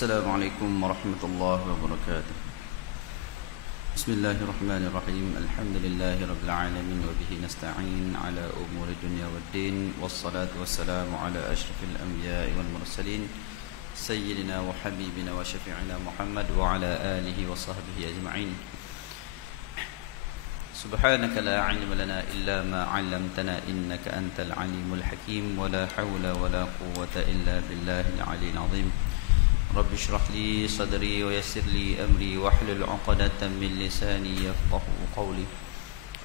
السلام عليكم ورحمة الله وبركاته. بسم الله الرحمن الرحيم. الحمد لله رب العالمين وبه نستعين على أمور الدنيا والدين، والصلاة والسلام على أشرف الأنبياء والمرسلين سيدنا وحبيبنا وشفيعنا محمد وعلى آله وصحبه أجمعين. سبحانك لا علم لنا إلا ما علمتنا إنك أنت العليم الحكيم، ولا حول ولا قوة إلا بالله العلي العظيم. رب اشرح لي صدري ويسر لي أمري واحلل عقدة من لساني يفقه قولي.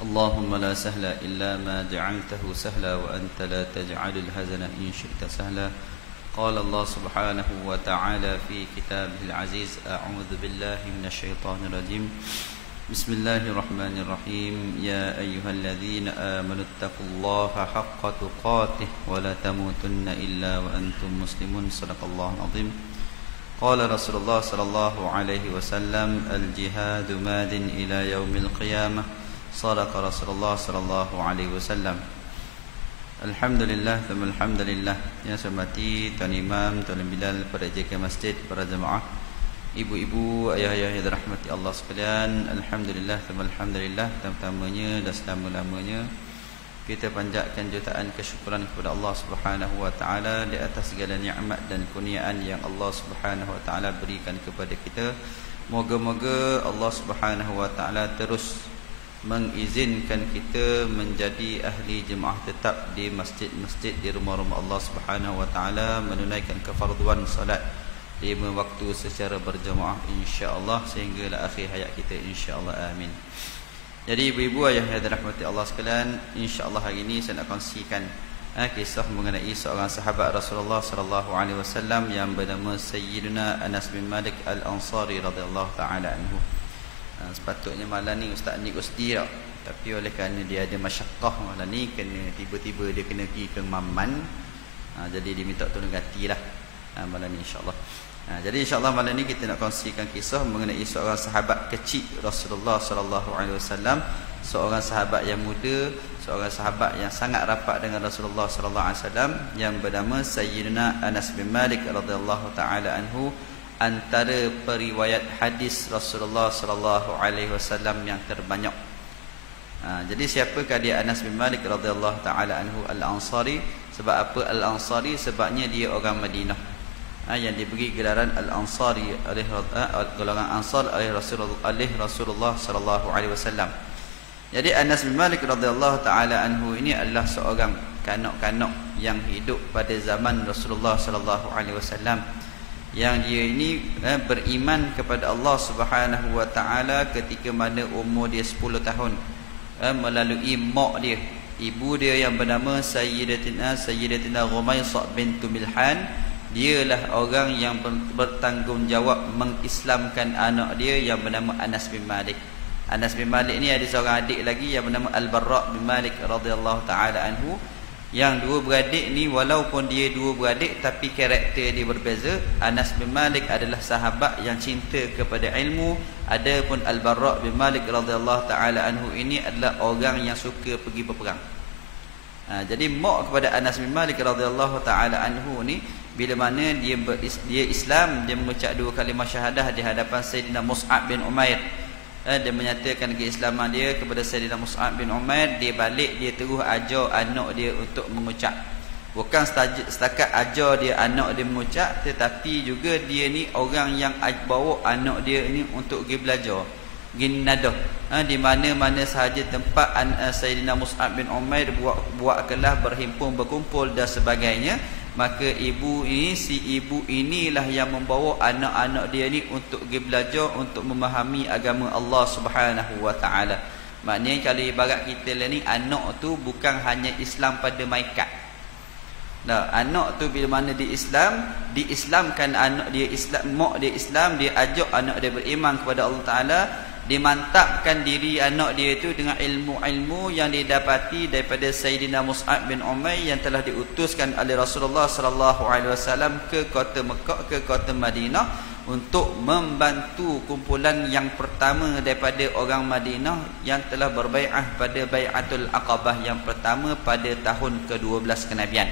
اللهم لا سهل إلا ما جعلته سهلا وأنت لا تجعل الحزن إن شئت سهلا. قال الله سبحانه وتعالى في كتابه العزيز: أعوذ بالله من الشيطان الرجيم. بسم الله الرحمن الرحيم. يا أيها الذين آمنوا اتقوا الله حق تقاته ولا تموتن إلا وأنتم مسلمون. صدق الله العظيم. قال رسول الله صلى الله عليه وسلم: الجهاد ماد إلى يوم القيامة. صدق رسول الله صلى الله عليه وسلم. Alhamdulillah, alhamdulillah. Yang saya hormati Tuan Imam, Tuan Bilal, pada JK Masjid, para jemaah, ibu-ibu, ayah-ayah yang dirahmati Allah sekalian. Alhamdulillah, alhamdulillah. Pertama-tamanya dan selama-lamanya kita panjatkan jutaan kesyukuran kepada Allah Subhanahu wa taala di atas segala nikmat dan kurniaan yang Allah Subhanahu wa taala berikan kepada kita. Moga-moga Allah Subhanahu wa taala terus mengizinkan kita menjadi ahli jemaah tetap di masjid-masjid, di rumah-rumah Allah Subhanahu wa taala, menunaikan kefarduan salat 5 waktu secara berjemaah insya-Allah sehinggalah akhir hayat kita insya-Allah. Amin. Jadi ibu-ibu, ayah yang dirahmati Allah sekalian, insya-Allah hari ini saya nak kongsikan kisah mengenai seorang sahabat Rasulullah sallallahu alaihi wasallam yang bernama Sayyidina Anas bin Malik Al-Ansari radhiyallahu taala anhu. Sepatutnya malam ni Ustaz Nik Usdi tak, tapi oleh kerana dia ada masyakkah malam ni, kena tiba-tiba dia kena pergi ke Maman, jadi dia minta tolong gantilah malam ni insya-Allah. Jadi insya-Allah malam ni kita nak kongsikan kisah mengenai seorang sahabat kecil Rasulullah sallallahu alaihi wasallam, seorang sahabat yang muda, seorang sahabat yang sangat rapat dengan Rasulullah sallallahu alaihi wasallam yang bernama Sayyidina Anas bin Malik radhiyallahu taala anhu, antara periwayat hadis Rasulullah sallallahu alaihi wasallam yang terbanyak. Jadi siapakah dia Anas bin Malik radhiyallahu taala anhu Al-Ansari? Sebab apa Al-Ansari? Sebabnya dia orang Madinah, yang diberi gelaran Al-Ansari oleh golongan Ansar oleh Rasulullah sallallahu alaihi wasallam. Jadi Anas bin Malik radhiyallahu taala anhu ini adalah seorang kanak-kanak yang hidup pada zaman Rasulullah sallallahu alaihi wasallam, yang dia ini beriman kepada Allah Subhanahu wa taala ketika mana umur dia 10 tahun, melalui mak dia, ibu dia yang bernama Sayyidatina Ghumaisah bintu Milhan. Dialah orang yang bertanggungjawab mengislamkan anak dia yang bernama Anas bin Malik. Anas bin Malik ni ada seorang adik lagi yang bernama Al-Barra bin Malik radhiyallahu taala anhu. Yang dua beradik ni, walaupun dia dua beradik tapi karakter dia berbeza. Anas bin Malik adalah sahabat yang cinta kepada ilmu, adapun Al-Barra bin Malik radhiyallahu taala anhu ini adalah orang yang suka pergi berperang. Jadi mak kepada Anas bin Malik radhiyallahu taala anhu ni, bila mana dia Islam, dia mengucap 2 kalimah syahadah di hadapan Sayyidina Mus'ab bin Umair. Dia menyatakan keislaman dia kepada Sayyidina Mus'ab bin Umair. Dia balik, dia terus ajar anak dia untuk mengucap. Bukan setakat ajar dia anak dia mengucap, tetapi juga dia ni orang yang bawa anak dia ni untuk pergi belajar, pergi nadah. Di mana-mana sahaja tempat Sayyidina Mus'ab bin Umair buat kelas, berhimpun, berkumpul dan sebagainya, maka ibu inilah yang membawa anak-anak dia ni untuk pergi belajar, untuk memahami agama Allah Subhanahu wa taala. Maknanya kalau ibarat kita lah ni, anak tu bukan hanya Islam pada maikat. Anak tu bila mana diislamkan anak dia, mak dia Islam, dia ajak anak dia beriman kepada Allah taala, dimantapkan diri anak dia itu dengan ilmu-ilmu yang didapati daripada Sayyidina Mus'ab bin Umair yang telah diutuskan oleh Rasulullah sallallahu alaihi wasallam ke kota Mekah, ke kota Madinah, untuk membantu kumpulan yang pertama daripada orang Madinah yang telah berbai'ah pada Bai'atul Aqabah yang pertama pada tahun ke-12 kenabian.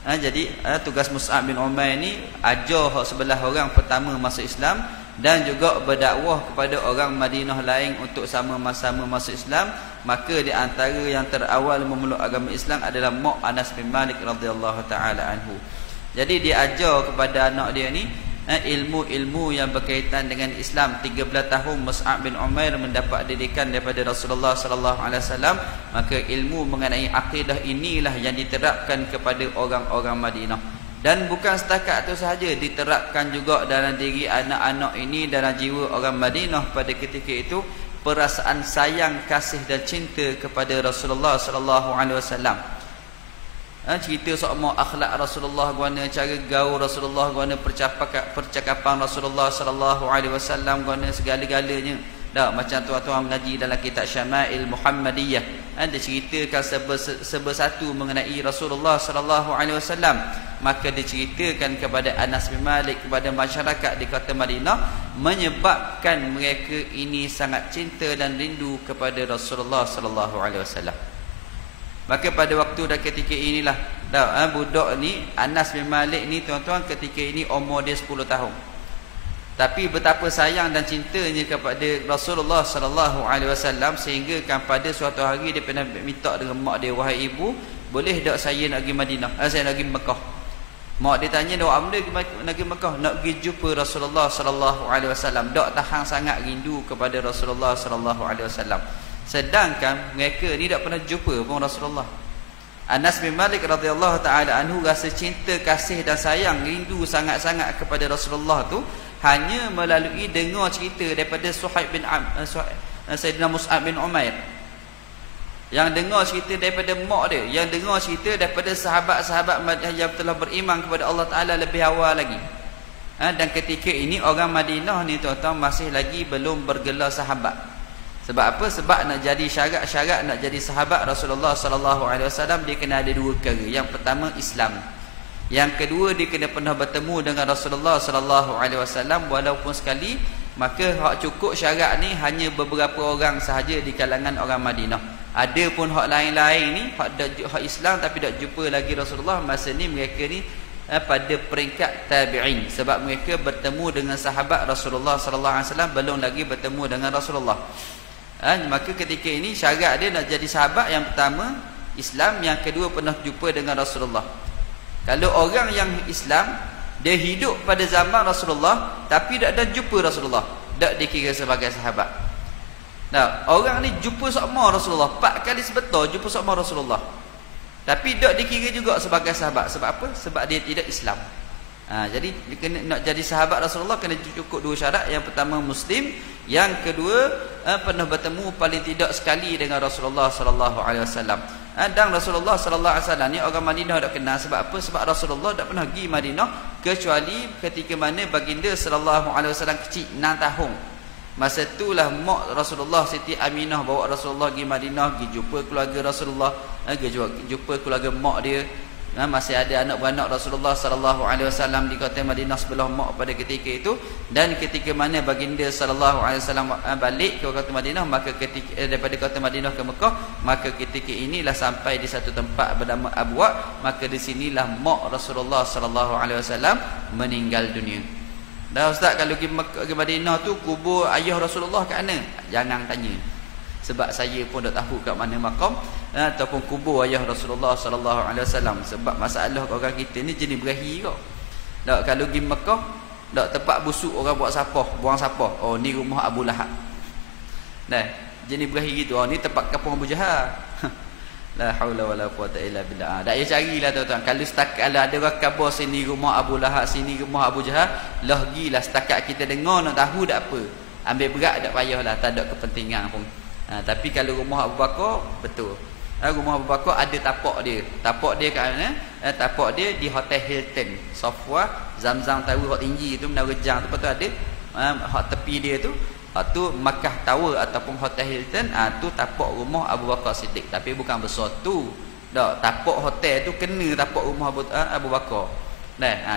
Jadi tugas Mus'ab bin Umair ni ajar hak sebelah orang pertama masuk Islam, dan juga berdakwah kepada orang Madinah lain untuk sama-sama masuk Islam. Maka di antara yang terawal memeluk agama Islam adalah Mak Anas bin Malik radhiyallahu taala anhu. Jadi dia ajar kepada anak dia ni ilmu-ilmu yang berkaitan dengan Islam. 13 tahun Mus'ab bin Umair mendapat didikan daripada Rasulullah sallallahu alaihi wasallam. Maka ilmu mengenai akidah inilah yang diterapkan kepada orang-orang Madinah. Dan bukan setakat itu sahaja, diterapkan juga dalam diri anak-anak ini, dalam jiwa orang Madinah pada ketika itu, perasaan sayang, kasih dan cinta kepada Rasulullah sallallahu alaihi wasallam. Cerita soal akhlak Rasulullah, guana cara gaul Rasulullah, guana percakapan Rasulullah sallallahu alaihi wasallam, guana segala-galanya. Dah macam tuan-tuan mengaji dalam kitab Syama'il Muhammadiyah, dia ceritakan satu mengenai Rasulullah sallallahu alaihi wasallam. Maka diceritakan kepada Anas bin Malik, kepada masyarakat di kota Madinah, menyebabkan mereka ini sangat cinta dan rindu kepada Rasulullah sallallahu alaihi wasallam. Maka pada waktu dan ketika inilah budak ni, Anas bin Malik ni tuan-tuan, ketika ini umur dia 10 tahun. Tapi betapa sayang dan cintanya kepada Rasulullah sallallahu alaihi wasallam, sehingga kan pada suatu hari dia pernah minta dengan mak dia, "Wahai ibu, boleh tak saya nak pergi Madinah? Saya nak pergi Mekah." Mak dia tanya, "Dak apa nak pergi Mekah?" "Nak pergi jumpa Rasulullah sallallahu alaihi wasallam." Dak tahan sangat rindu kepada Rasulullah sallallahu alaihi wasallam. Sedangkan mereka ni tak pernah jumpa pun Rasulullah. Anas bin Malik radhiyallahu taala anhu rasa cinta, kasih dan sayang, rindu sangat-sangat kepada Rasulullah tu hanya melalui dengar cerita daripada Suhaib bin Sayyidina Mus'ab bin Umair. Yang dengar cerita daripada mak dia, yang dengar cerita daripada sahabat-sahabat yang telah beriman kepada Allah Taala lebih awal lagi. Dan ketika ini orang Madinah ni tuan-tuan masih lagi belum bergelar sahabat. Sebab apa? Sebab nak jadi syarat nak jadi sahabat Rasulullah sallallahu alaihi wasallam, dia kena ada dua perkara. Yang pertama Islam. Yang kedua, dia kena pernah bertemu dengan Rasulullah sallallahu alaihi wasallam walaupun sekali. Maka hak cukup syarat ni hanya beberapa orang sahaja di kalangan orang Madinah. Ada pun hak lain-lain ni, hak Islam tapi tak jumpa lagi Rasulullah. Masa ni mereka ni pada peringkat tabi'in, sebab mereka bertemu dengan sahabat Rasulullah sallallahu alaihi wasallam, belum lagi bertemu dengan Rasulullah. Maka ketika ini syarat dia nak jadi sahabat, yang pertama Islam, yang kedua pernah jumpa dengan Rasulullah. Kalau orang yang Islam, dia hidup pada zaman Rasulullah tapi tak ada jumpa Rasulullah, tak dikira sebagai sahabat. Nah, orang ni jumpa sama Rasulullah 4 kali sebetul, jumpa sama Rasulullah, tapi tak dikira juga sebagai sahabat. Sebab apa? Sebab dia tidak Islam. Jadi nak jadi sahabat Rasulullah kena cukup dua syarat. Yang pertama Muslim, yang kedua pernah bertemu paling tidak sekali dengan Rasulullah sallallahu alaihi wasallam. Dan Rasulullah sallallahu alaihi wasallam ni orang Madinah tak kenal. Sebab apa? Sebab Rasulullah tak pernah pergi Madinah kecuali ketika mana baginda sallallahu alaihi wasallam kecil 6 tahun. Masa itulah mak Rasulullah Siti Aminah bawa Rasulullah pergi Madinah, pergi jumpa keluarga Rasulullah, pergi jumpa keluarga mak dia. Masih ada anak beranak Rasulullah sallallahu alaihi wasallam di kota Madinah sebelah mak pada ketika itu. Dan ketika mana baginda sallallahu alaihi wasallam balik ke kota Madinah, maka ketika daripada kota Madinah ke Mekah, maka ketika inilah sampai di satu tempat bernama Abwa. Maka di sinilah mak Rasulullah sallallahu alaihi wasallam meninggal dunia. Dah ustaz, kalau pergi Mekah ke Madinah tu kubur ayah Rasulullah kat mana? Jangan tanya. Sebab saya pun tak tahu kat mana makam ataupun kubur ayah Rasulullah sallallahu alaihi wasallam. Sebab masalah orang kita ni jenis berahi kau. Tak, kalau pergi Mekah, tak tempat busuk orang buat sapah, buang sapah. Oh, ni rumah Abu Lahab. Nah, jenis berahi gitu. Oh, ni tempat kampung Abu Jahal. La haula wala quwata illa billah. Tak payah carilah tuan-tuan. Kalau setakat ada orang khabar sini rumah Abu Lahab, sini rumah Abu Jahal, lah gilah setakat kita dengar nak tahu tak apa. Ambil berat tak payahlah, tak ada kepentingan pun. Tapi kalau rumah Abu Bakar, betul. Rumah Abu Bakar ada tapak dia. Tapak dia kat mana? Tapak dia di Hotel Hilton Safwa. Zam-zam tahu hak tinggi tu, Menara Jang tu. Lepas tu ada hak tepi dia tu, hak tu Makkah Tower ataupun Hotel Hilton. Tu tapak rumah Abu Bakar Siddiq. Tapi bukan besar tu. Tak, tapak hotel tu kena tapak rumah Abu Bakar.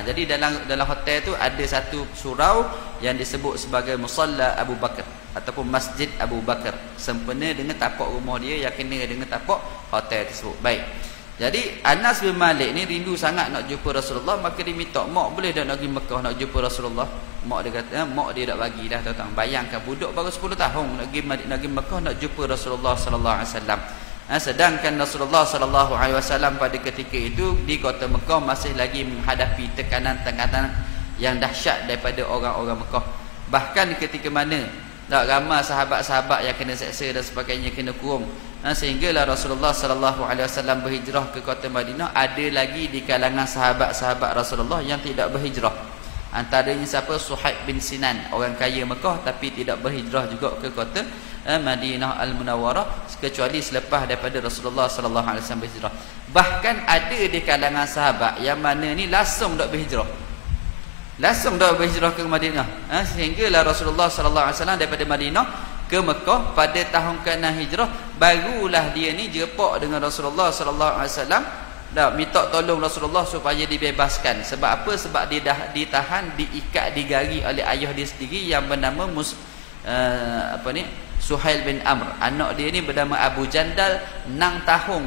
Jadi dalam hotel tu ada satu surau yang disebut sebagai Musalla Abu Bakar ataupun Masjid Abu Bakar, sempena dengan tapak rumah dia yang kena dengan tapak hotel tersebut. Baik. Jadi Anas bin Malik ni rindu sangat nak jumpa Rasulullah, maka dia minta, mak boleh tak nak pergi Mekah nak jumpa Rasulullah? Mak dia kata, mak dia tak bagi dah, tuan-tuan. Bayangkan budak baru 10 tahun nak pergi Mekah nak jumpa Rasulullah sallallahu alaihi wasallam. Sedangkan Rasulullah sallallahu alaihi wasallam pada ketika itu di kota Mekah masih lagi menghadapi tekanan-tekanan yang dahsyat daripada orang-orang Mekah. Bahkan ketika mana tak ramai sahabat-sahabat yang kena seksa dan sebagainya, kena kurung. Sehinggalah Rasulullah sallallahu alaihi wasallam berhijrah ke kota Madinah. Ada lagi di kalangan sahabat-sahabat Rasulullah yang tidak berhijrah. Antaranya siapa? Suhaib bin Sinan, orang kaya Mekah tapi tidak berhijrah juga ke kota Madinah Al-Munawwarah, kecuali selepas daripada Rasulullah sallallahu alaihi wasallam berhijrah. Bahkan ada di kalangan sahabat yang mana ni langsung dak berhijrah. Langsung dak berhijrah ke Madinah. Sehinggalah Rasulullah sallallahu alaihi wasallam daripada Madinah ke Mekah pada tahun ke-6 hijrah, barulah dia ni jepak dengan Rasulullah sallallahu alaihi wasallam, dah minta tolong Rasulullah supaya dibebaskan. Sebab apa? Sebab dia dah ditahan, diikat, digari oleh ayah dia sendiri yang bernama Suhail bin Amr. Anak dia ni bernama Abu Jandal. 6 tahun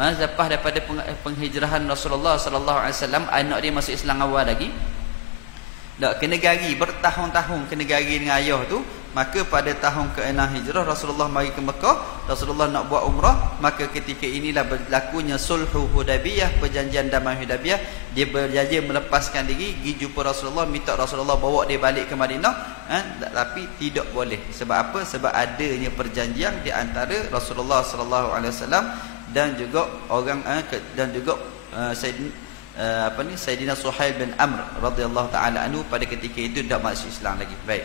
lepas daripada penghijrahan Rasulullah sallallahu alaihi wasallam, anak dia masuk Islam awal lagi. Dak kena gari bertahun-tahun, kena gari dengan ayah tu. Maka pada tahun ke-6 hijrah Rasulullah mari ke Mekah, Rasulullah nak buat umrah. Maka ketika inilah berlakunya sulhu Hudaybiyah, perjanjian damai Hudaybiyah. Dia berjanji melepaskan diri, pergi jumpa Rasulullah, minta Rasulullah bawa dia balik ke Madinah, tapi tidak boleh. Sebab apa? Sebab adanya perjanjian di antara Rasulullah sallallahu alaihi wasallam dan juga orang Sayyidina Suhail bin Amr radhiyallahu taala anhu pada ketika itu tidak masuk Islam lagi. Baik.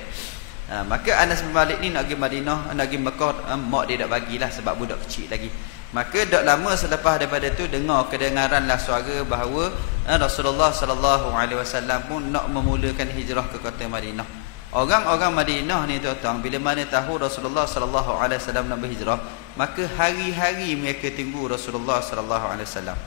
Maka Anas bin Malik ni nak pergi Madinah, nak pergi Mekah, mak dia tak bagilah sebab budak kecil lagi. Maka tak lama selepas daripada tu kedengaranlah suara bahawa Rasulullah sallallahu alaihi wasallam pun nak memulakan hijrah ke kota Madinah. Orang-orang Madinah ni tuan-tuan, bila mana tahu Rasulullah sallallahu alaihi wasallam nak berhijrah, maka hari-hari mereka tunggu Rasulullah sallallahu alaihi wasallam.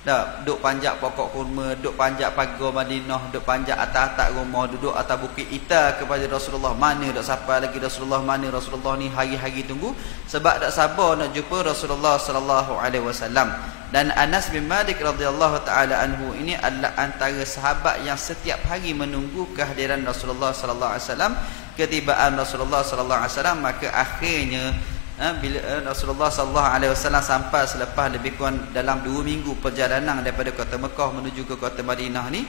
Dah duduk panjat pokok kurma, duduk panjat pagar Madinah, duduk panjat atas-atas rumah, duduk atas bukit Ita kepada Rasulullah. Mana tak sampai lagi Rasulullah, mana Rasulullah ni, hari-hari tunggu sebab tak sabar nak jumpa Rasulullah sallallahu alaihi wasallam. Dan Anas bin Malik radhiyallahu taala anhu ini adalah antara sahabat yang setiap hari menunggu kehadiran Rasulullah sallallahu alaihi wasallam, ketibaan Rasulullah sallallahu alaihi wasallam. Maka akhirnya bila Rasulullah sallallahu alaihi wasallam sampai selepas lebih kurang dalam 2 minggu perjalanan daripada kota Mekah menuju ke kota Madinah ni,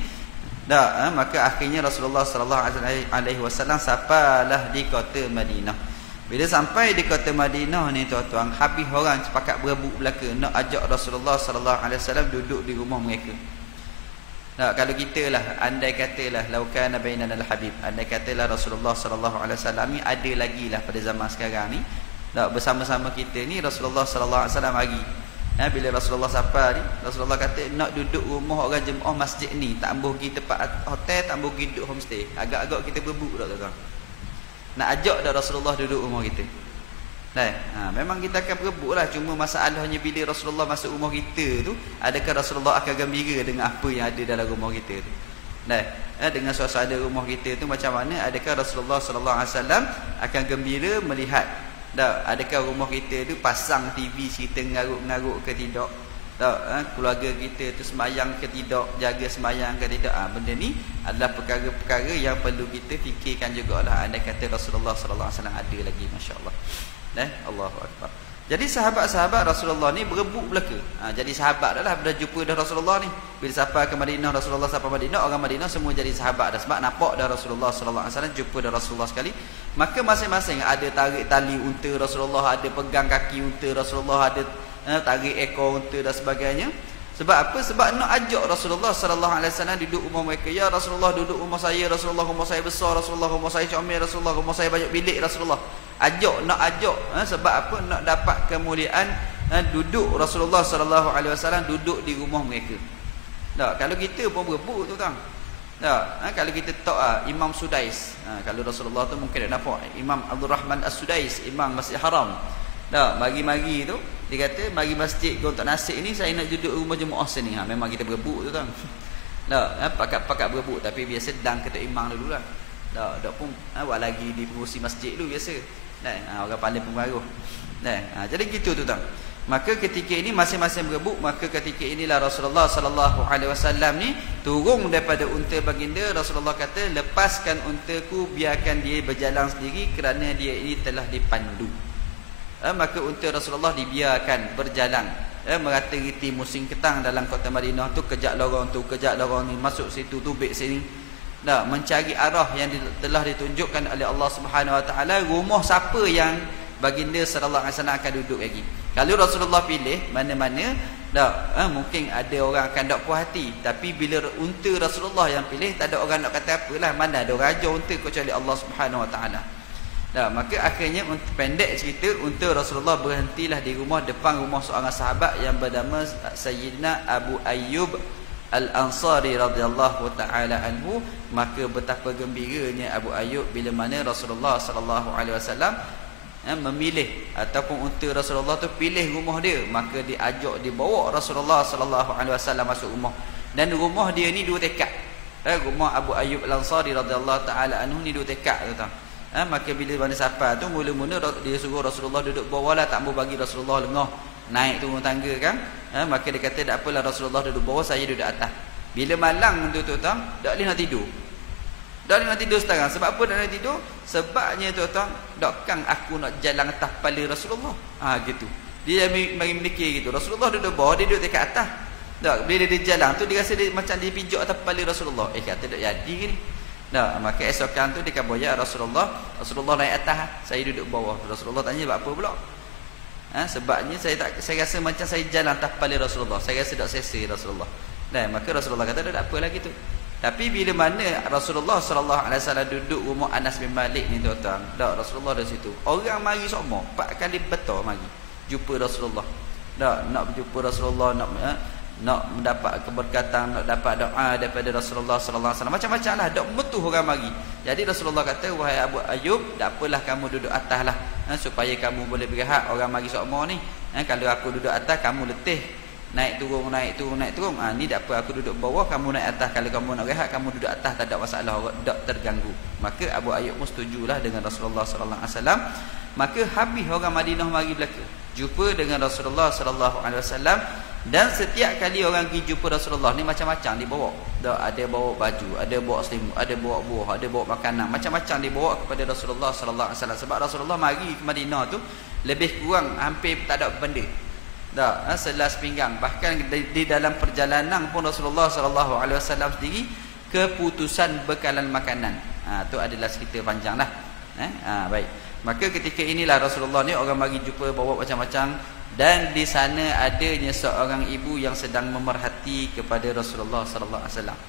maka akhirnya Rasulullah sallallahu alaihi wasallam sampailah di kota Madinah. Bila sampai di kota Madinah ni tuan-tuan, habis orang sepakat berebut belaka nak ajak Rasulullah sallallahu alaihi wasallam duduk di rumah mereka. Kalau kita lah, andai katalah laukana bainana al-habib, andai katalah Rasulullah sallallahu alaihi wasallam ni ada lagi lah pada zaman sekarang ni, bersama-sama kita ni, Rasulullah sallallahu alaihi wasallam hari. Bila Rasulullah sampai ni, Rasulullah kata nak duduk rumah orang jemaah masjid ni, tak ambuh pergi tempat hotel, tak ambuh pergi duduk homestay. Agak-agak kita berebut dah tuan-tuan. Nak ajak dah Rasulullah duduk rumah kita. Memang kita akan berebut lah. Cuma masalahnya bila Rasulullah masuk rumah kita tu, adakah Rasulullah akan gembira dengan apa yang ada dalam rumah kita tu? Dengan suasana rumah kita tu macam mana? Adakah Rasulullah sallallahu alaihi wasallam akan gembira melihat adakah rumah kita tu pasang TV cerita ngaruk-ngaruk ke tidak? Keluarga kita tu sembahyang ke tidak, jaga sembahyang ke tidak? Benda ni adalah perkara-perkara yang perlu kita fikirkan jugalah. Andai kata Rasulullah sallallahu alaihi wasallam ada lagi, masya-Allah. Allahu akbar. Jadi sahabat-sahabat Rasulullah ni berebut belaka. Jadi sahabat dah lah bila jumpa dah Rasulullah ni. Bila sampai ke Madinah, Rasulullah sampai Madinah, orang Madinah semua jadi sahabat dah sebab nampak dah Rasulullah sallallahu alaihi wasallam, jumpa dah Rasulullah sekali. Maka masing-masing ada tarik tali unta Rasulullah, ada pegang kaki unta Rasulullah, ada tarik ekor unta dan sebagainya. Sebab apa? Sebab nak ajak Rasulullah sallallahu alaihi wasallam duduk rumah mereka. Ya Rasulullah, duduk rumah saya. Rasulullah, rumah saya besar. Rasulullah, rumah saya comel. Rasulullah, rumah saya banyak bilik. Rasulullah, nak ajak. Sebab apa? Nak dapat kemuliaan duduk Rasulullah sallallahu alaihi wasallam duduk di rumah mereka. Kalau kita pun berebut tu kan. Kalau kita tak Imam Sudais, kalau Rasulullah tu mungkin tak nampak Imam Abdul Rahman As-Sudais, Imam Masjid Haram. Mari-mari tu dia kata, mari masjid Gontok Nasik ni saya nak duduk rumah jemaah sini. Memang kita berebut tu kan. Pakat berebut, tapi biasa dang ketua imam dululah. Dak pun buat lagi di pengurusi masjid dulu biasa. Orang paling pengaruh. Jadi gitu tu tang. Maka ketika ini masing-masing berebut, maka ketika inilah Rasulullah sallallahu alaihi wasallam ni turun daripada unta baginda. Rasulullah kata, lepaskan untaku, biarkan dia berjalan sendiri kerana dia ini telah dipandu. Maka unta Rasulullah dibiarkan berjalan, merata-riti musim ketang dalam kota Madinah tu, kejap lorong tu, kejap lorong ni, masuk situ, tubik sini. Mencari arah yang telah ditunjukkan oleh Allah Subhanahu Wa Taala, rumah siapa yang baginda sallallahu alaihi wasallam akan duduk lagi. Kalau Rasulullah pilih mana-mana, mungkin ada orang akan tak puas hati. Tapi bila unta Rasulullah yang pilih, tak ada orang nak kata apalah. Mana ada raja unta kecuali Allah Subhanahu Wa Taala. Maka akhirnya, pendek cerita, unta Rasulullah berhentilah di rumah, depan rumah seorang sahabat yang bernama Sayyidina Abu Ayyub Al-Ansari radhiyallahu taala anhu. Maka betapa gembiranya Abu Ayyub bila mana Rasulullah sallallahu alaihi wasallam memilih ataupun unta Rasulullah tu pilih rumah dia. Maka dibawa Rasulullah sallallahu alaihi wasallam masuk rumah. Dan rumah dia ni dua tekak. Rumah Abu Ayyub Al-Ansari radhiyallahu taala anhu ni dua tekak, tuan. Maka bila mana siapa tu, mula-mula dia suruh Rasulullah duduk bawah lah, tak mau bagi Rasulullah lengah naik turun tangga kan. Maka dia kata, tak apalah Rasulullah duduk bawah, saya duduk atas. Bila malang tu tuan, tak boleh nak tidur. Tak boleh nak tidur sekarang. Sebab apa tak nak tidur? Sebabnya tuan-tuan, takkan aku nak jalan atas kepala Rasulullah. Gitu. Dia mari mikir gitu. Rasulullah duduk bawah, dia duduk dekat atas. Tak, bila dia jalan tu, dia rasa dia macam dia pijak atas kepala Rasulullah. Kata tak jadi ke ni? Maka esokan tu dia kata, ya Rasulullah naik atas, saya duduk bawah. Rasulullah tanya, sebab apa pula? Sebabnya saya rasa macam saya jalan atas kepala Rasulullah. Saya rasa tak selesa Rasulullah. Maka Rasulullah kata, tak apa lagi tu. Tapi bila mana Rasulullah sallallahu alaihi wasallam duduk rumah Anas bin Malik ni tuan-tuan, Rasulullah dari situ. Orang mari semua 4 kali betul mari jumpa Rasulullah. Nak berjumpa Rasulullah, nak mendapat keberkatan, nak dapat doa daripada Rasulullah sallallahu alaihi wasallam. Macam-macam lah, dak metuh orang mari. Jadi Rasulullah kata, wahai Abu Ayyub, tak apalah kamu duduk atas lah, supaya kamu boleh berehat. Orang mari semua ni, kalau aku duduk atas, kamu letih, naik turun. Ni tak apa, aku duduk bawah, kamu naik atas. Kalau kamu nak rehat, kamu duduk atas, tak ada masalah, tak terganggu. Maka Abu Ayyub pun setujulah dengan Rasulullah sallallahu alaihi wasallam. Maka habis orang Madinah mari belaka, jumpa dengan Rasulullah sallallahu alaihi wasallam. Dan setiap kali orang pergi jumpa Rasulullah ni macam-macam dibawa. Ada bawa baju, ada bawa selimut, ada bawa buah, ada bawa makanan, macam-macam dibawa kepada Rasulullah sallallahu alaihi wasallam. Sebab Rasulullah mari ke Madinah tu lebih kurang hampir tak ada benda. Selas pinggang. Bahkan di dalam perjalanan pun Rasulullah sallallahu alaihi wasallam sendiri keputusan bekalan makanan. Tu adalah cerita panjang lah. Baik. Maka ketika inilah Rasulullah ni orang mari jumpa bawa macam-macam. Dan di sana adanya seorang ibu yang sedang memerhati kepada Rasulullah sallallahu alaihi wasallam.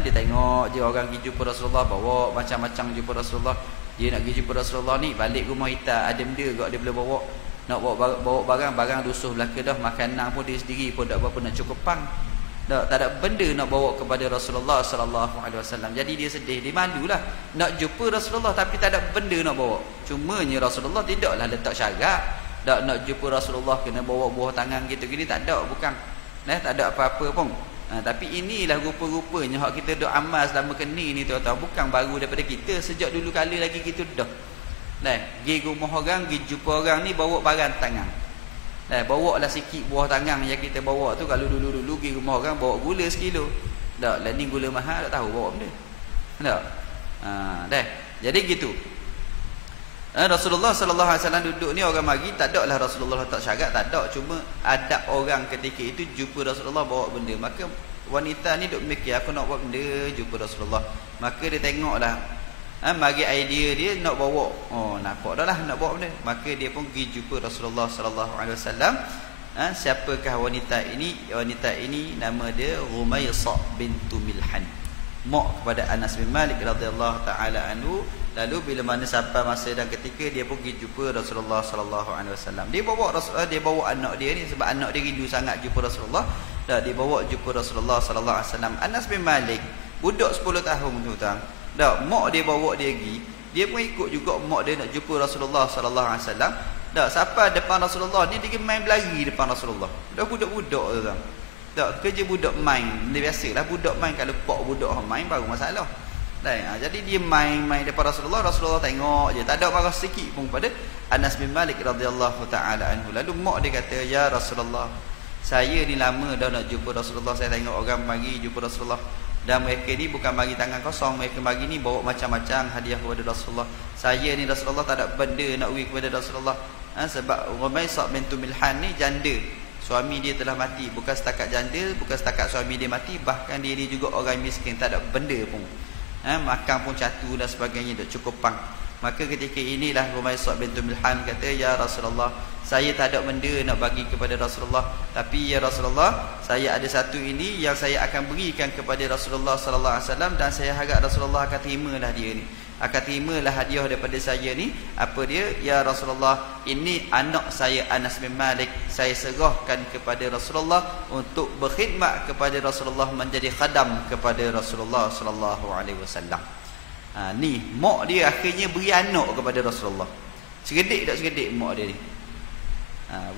Dia tengok je orang pergi jumpa Rasulullah, bawa macam-macam jumpa Rasulullah. Dia nak pergi jumpa Rasulullah ni, balik rumah kita ada benda kat dia boleh bawa. Nak bawa barang dusuh belaka dah, makanan pun dia sendiri pun tak berapa nak cukup pang. Tak ada benda nak bawa kepada Rasulullah sallallahu alaihi wasallam. Jadi dia sedih, dia malulah nak jumpa Rasulullah tapi tak ada benda nak bawa. Cumanya Rasulullah tidaklah letak syarat nak jumpa Rasulullah kena bawa buah tangan gitu-gitu, tak ada, bukan. Tak ada apa-apa pun. Tapi inilah rupa-rupanya hak kita duk amal selama keni ni tuan-tuan, bukan baru daripada kita, sejak dulu kali lagi kita dah. Pergi rumah orang, pergi jumpa orang ni bawa barang tangan. Bawa lah sikit buah tangan yang kita bawa tu. Kalau dulu-dulu pergi rumah orang bawa gula sekilo. Lah ni gula mahal, tak tahu bawa benda. Jadi gitu. Rasulullah sallallahu alaihi wasallam duduk ni, orang mari, tak ada lah Rasulullah letak syarat, tak ada. Cuma adab orang ketika itu jumpa Rasulullah bawa benda. Maka wanita ni duk mikir, aku nak bawa benda jumpa Rasulullah. Maka dia tengoklah, mari idea dia nak bawa. Nampak dah lah nak bawa benda. Maka dia pun pergi jumpa Rasulullah sallallahu alaihi wasallam. Siapakah wanita ini? Wanita ini nama dia Rumaysah bintu Milhan, mak kepada Anas bin Malik radhiyallahu taala anhu. Lalu bila mana sampai masa dan ketika dia pergi jumpa Rasulullah sallallahu alaihi wasallam. Dia bawa anak dia ni sebab anak dia rindu sangat jumpa Rasulullah. Dia bawa jumpa Rasulullah sallallahu alaihi wasallam. Anas bin Malik budak 10 tahun tu tang. Mak dia bawa dia pergi, dia pun ikut juga mak dia nak jumpa Rasulullah sallallahu alaihi wasallam. Sampai depan Rasulullah ni dia main berlari depan Rasulullah. Budak-budak tu tang. Kerja budak main. Dia biasalah budak main, kalau pak budak main baru masalah. Jadi dia main depan Rasulullah tengok je, tak ada marah sikit pun pada Anas bin Malik radhiyallahu taala anhu. Lalu mak dia kata, "Ya Rasulullah, saya ni lama dah nak jumpa Rasulullah, saya tengok orang mari jumpa Rasulullah dan mereka ni bukan mari tangan kosong, mereka mari ni bawa macam-macam hadiah kepada Rasulullah. Saya ni Rasulullah tak ada benda nak beri kepada Rasulullah." Sebab Rumaisah bintu Milhan ni janda, suami dia telah mati. Bukan setakat janda, bukan setakat suami dia mati, bahkan dia ni juga orang miskin, tak ada benda pun. Makan pun catu dan sebagainya, tak cukup pang. Maka ketika inilah Rumaisah bintu Milhan kata, "Ya Rasulullah, saya tak ada benda nak bagi kepada Rasulullah, tapi ya Rasulullah, saya ada satu ini yang saya akan berikan kepada Rasulullah sallallahu alaihi wasallam, dan saya harap Rasulullah akan terimalah dia ni. Akan terimalah hadiah daripada saya ni. Apa dia? Ya Rasulullah, ini anak saya Anas bin Malik, saya serahkan kepada Rasulullah untuk berkhidmat kepada Rasulullah, menjadi khadam kepada Rasulullah sallallahu alaihi wasallam." Ni mak dia akhirnya beri anak kepada Rasulullah. Cerdik tak cerdik mak dia ni?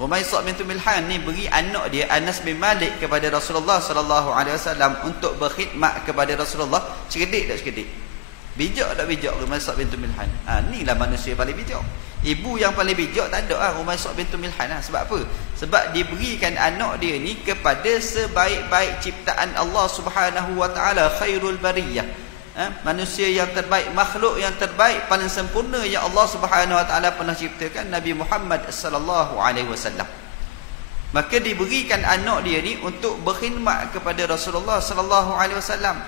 Rumaisah bintu Milhan ni beri anak dia Anas bin Malik kepada Rasulullah sallallahu alaihi wasallam untuk berkhidmat kepada Rasulullah. Cerdik tak cerdik? Bijak tak bijak Rumaisah bintu Milhan? Inilah manusia paling bijak. Ibu yang paling bijak tak ada Rumaisah bintu Milhan. Sebab apa? Sebab diberikan anak dia ni kepada sebaik-baik ciptaan Allah Subhanahu wa taala, khairul bariyah. Manusia yang terbaik, makhluk yang terbaik, paling sempurna yang Allah Subhanahu wa taala pernah ciptakan, Nabi Muhammad sallallahu alaihi wasallam. Maka diberikan anak dia ni untuk berkhidmat kepada Rasulullah sallallahu alaihi wasallam.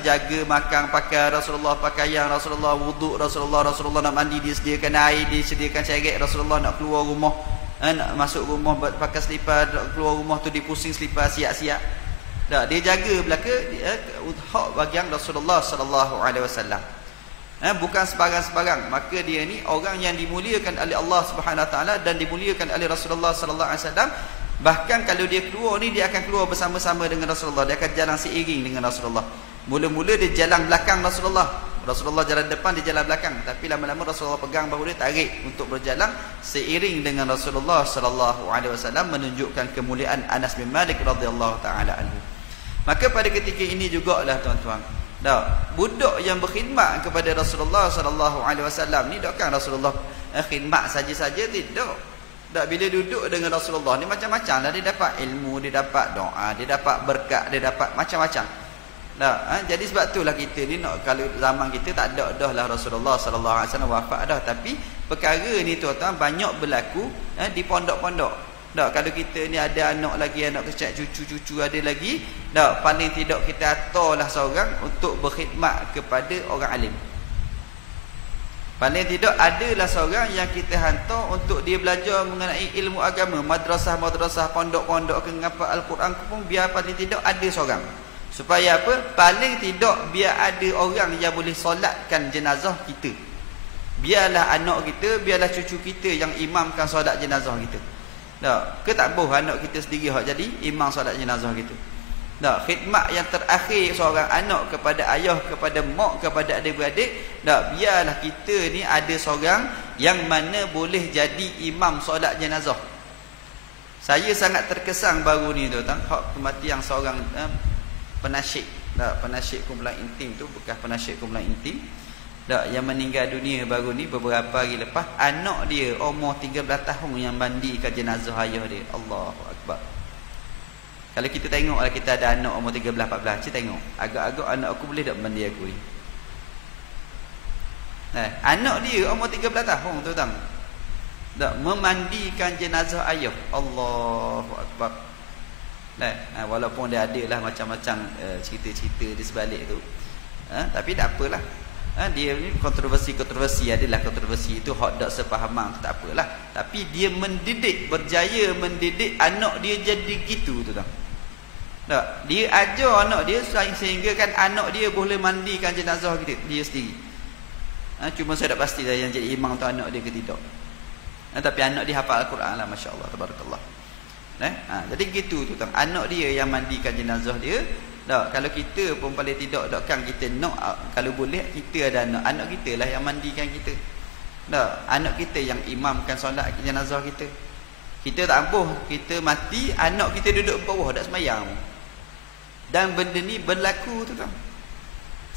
Jaga makan pakai Rasulullah, pakaian Rasulullah, wuduk Rasulullah nak mandi disediakan air, disediakan ceret Rasulullah, nak keluar rumah, nak masuk rumah pakai selipar, keluar rumah tu dipusing selipar siap-siap. Dia jaga belaka hak bagian Rasulullah sallallahu alaihi wasallam. Bukan sebarang-sebarang. Maka dia ni orang yang dimuliakan oleh Allah Subhanahu wa taala dan dimuliakan oleh Rasulullah sallallahu alaihi wasallam. Bahkan kalau dia keluar ni, dia akan keluar bersama-sama dengan Rasulullah, dia akan jalan seiring dengan Rasulullah. Mula-mula dia jalan belakang Rasulullah, Rasulullah jalan depan, dia jalan belakang. Tapi lama-lama Rasulullah pegang bahu dia, tarik untuk berjalan seiring dengan Rasulullah sallallahu alaihi wasallam, menunjukkan kemuliaan Anas bin Malik radhiyallahu taala anhu. Maka pada ketika ini jugalah tuan-tuan, budak yang berkhidmat kepada Rasulullah sallallahu alaihi wasallam ni, takkan Rasulullah khidmat saja-saja, tidak. Bila duduk dengan Rasulullah ni macam-macam lah, dia dapat ilmu, dia dapat doa, dia dapat berkat, dia dapat macam-macam. Jadi sebab itulah kita ni kalau zaman kita tak ada dah lah Rasulullah sallallahu alaihi wasallam wafat dah, tapi perkara ni tuan-tuan banyak berlaku di pondok-pondok. Kalau kita ni ada anak lagi, anak kecil, cucu-cucu ada lagi, paling tidak kita aturlah seorang untuk berkhidmat kepada orang alim. Paling tidak adalah seorang yang kita hantar untuk dia belajar mengenai ilmu agama, madrasah-madrasah, pondok-pondok ke ngapa Al-Quran pun, biar paling tidak ada seorang. Supaya apa? Paling tidak biar ada orang yang boleh solatkan jenazah kita. Biarlah anak kita, biarlah cucu kita yang imamkan solat jenazah kita. Ke tak boh anak kita sendiri hak jadi imam solat jenazah kita. Khidmat yang terakhir seorang anak kepada ayah, kepada mak, kepada adik-beradik, biarlah kita ni ada seorang yang mana boleh jadi imam solat jenazah. Saya sangat terkesan baru ni tuan-tuan, hak kematian seorang penasyid, penasyid kumpulan intim tu, bukan penasyid kumpulan intim, yang meninggal dunia baru ni beberapa hari lepas. Anak dia umur 13 tahun yang mandikan jenazah ayah dia. Allahu Akbar. Kalau kita tengok lah, kita ada anak umur 13-14, cik tengok, agak-agak anak aku boleh tak mandi aku ni? Anak dia umur 13 tahun tuan-tuan, memandikan jenazah ayah. Allahu Akbar. Walaupun dia ada lah macam-macam cerita-cerita di sebalik tu, tapi tak apalah. Dia ni kontroversi adalah kontroversi itu, hak tak sepahaman tu tak apalah. Tapi dia mendidik, berjaya mendidik anak dia jadi gitu tu. Dia ajar anak dia sehingga kan anak dia boleh mandikan jenazah dia sendiri. Cuma saya tak pasti dah yang jadi imam tu anak dia ke tidak. Tapi anak dia hafal Al-Quran lah, masya-Allah, tabarakallah. Jadi gitu tu, anak dia yang mandikan jenazah dia. Kalau kita pun paling tidak, kan kita nak, kalau boleh kita ada anak kita lah yang mandikan kita. Anak kita yang imamkan solat jenazah kita. Kita tak ampuh, kita mati, anak kita duduk bawah tak sembahyang. Dan benda ni berlaku tu kan.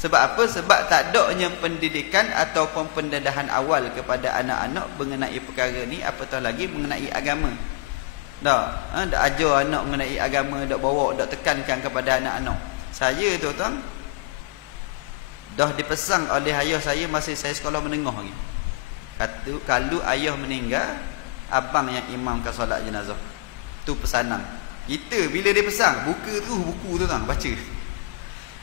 Sebab apa? Sebab tak adanya pendidikan ataupun pendedahan awal kepada anak-anak mengenai perkara ni, apatah lagi mengenai agama. Dak ajar anak mengenai agama, dak bawa, dak tekankan kepada anak-anak. Saya tuan-tuan dah dipesang oleh ayah saya masa saya sekolah menengah lagi. Kata kalau ayah meninggal, abang yang imamkan solat jenazah. Tu pesanan. Kita bila dia pesang, buka tu buku tu tuan, baca.